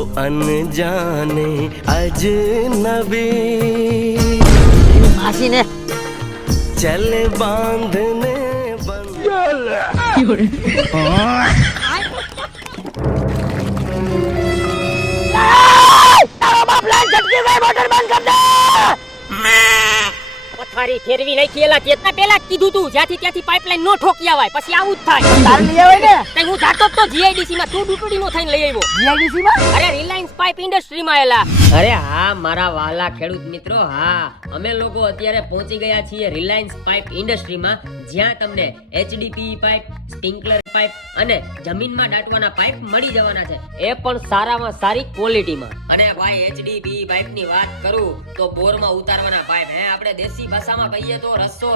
अनजाने अजनबी मासी ने चल बांधने बंद પથારી ફેરવી નાખી એલા કેટલા પેલા કીધું તું જ્યાંથી ત્યાંથી પાઇપલાઈન નો ઠોકી આવાય પછી આવું જ થાય તાર લઈ આવે ને તઈ હું જાતો જ તો જીઆઈડીસી માં તું ડુટડી નો થઈને લઈ આવ્યો જીઆઈડીસી માં અરે રિલાયન્સ પાઇપ ઇન્ડસ્ટ્રી માં એલા અરે હા મારા વાલા ખેડૂત મિત્રો હા અમે લોકો અત્યારે પહોંચી ગયા છીએ રિલાયન્સ પાઇપ ઇન્ડસ્ટ્રી માં જ્યાં તમને એચડીપી પાઇપ સ્પ્રિંકલર પાઇપ અને જમીનમાં દાટવાના પાઇપ મળી જવાના છે એ પણ સારામાં સારી ક્વોલિટીમાં અને ભાઈ એચડીપી પાઇપ ની વાત કરું તો બોરમાં ઉતારવાના પાઇપ હે આપણે દેશી ભાષામાં કહીએ તો રસ્સો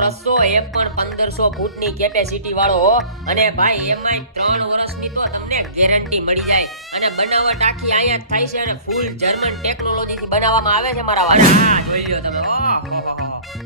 એ પણ 1500 ફૂટની કેપેસિટી વાળો અને ભાઈ એમાં 3 વર્ષની તો તમને ગેરંટી મળી જાય અને બનાવટ આખી અહીંયા જ થાય છે અને ફૂલ જર્મન ટેકનોલોજી થી બનાવવામાં આવે છે મારા વાલા હા જોઈ લ્યો તમે ઓહો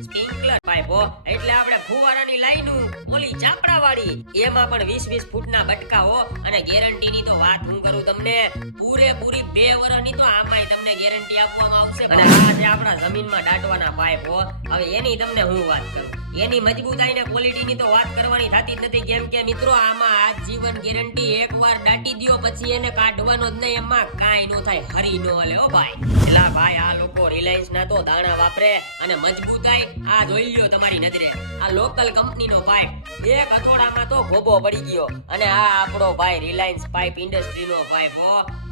સ્પ્રિંકલર પાઇપ એટલે આપણે ફુવારાની લાઈનું ઓલી ચાપડા વાળી એમાં પણ 20-20 ફૂટના બટકા અને ગેરંટી ની તો વાત હું કરું તમને પૂરેપૂરી 2 વર્ષની તો આમાંય તમને ગેરંટી આપવામાં આવશે અને આ છે આપણા જમીનમાં દાટવાના પાઇપ હવે એની તમને હું વાત કરું એની મજબૂતાઈ ને ક્વોલિટી ની તો વાત કરવાની થતી જ નથી કેમ કે મિત્રો આમાં આજીવન ગેરંટી એકવાર દાટી દ્યો પછી એને કાઢવાનો જ નહીં એમાં કાઈ નો થાય હરી નો હલે ઓ ભાઈ એલા ભાઈ આ લોકો રિલાયન્સ ના તો દાણા વાપરે અને મજબૂતાઈ આ જોઈ લ્યો તમારી નજરે આ લોકલ કંપની નો પાઇપ એક અથોડામાં તો ગોબો પડી ગયો અને આ આપણો ભાઈ રિલાયન્સ પાઇપ ઇન્ડસ્ટ્રી નો પાઇપ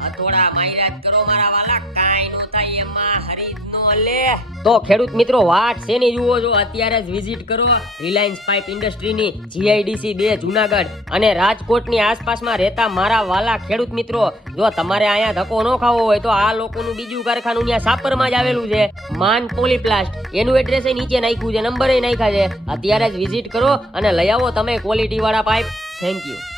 અથોડા માયરાજ કરો મારા વાલા કાઈ નો થાય એમાં હરી નો હલે તો ખેડૂત મિત્રો વાત છે ને જુઓ જો અત્યારે જ વિઝિટ કરો રિલાયન્સ પાઇપ ઇન્ડસ્ટ્રીની જીઆઈડીસી 2 જૂનાગઢ અને રાજકોટની આસપાસમાં રહેતા મારા વાલા ખેડૂત મિત્રો જો તમારે અહીંયા ધક્કો ન ખાવો હોય તો આ લોકોનું બીજું કારખાનું ત્યાં સાપરમાં જ આવેલું છે માન પોલીપ્લાસ્ટ એનું એડ્રેસ નીચે નાખ્યું છે નંબર નાખ્યા છે અત્યારે જ વિઝિટ કરો અને લઈ આવો તમે ક્વોલિટી વાળા પાઇપ થેન્ક યુ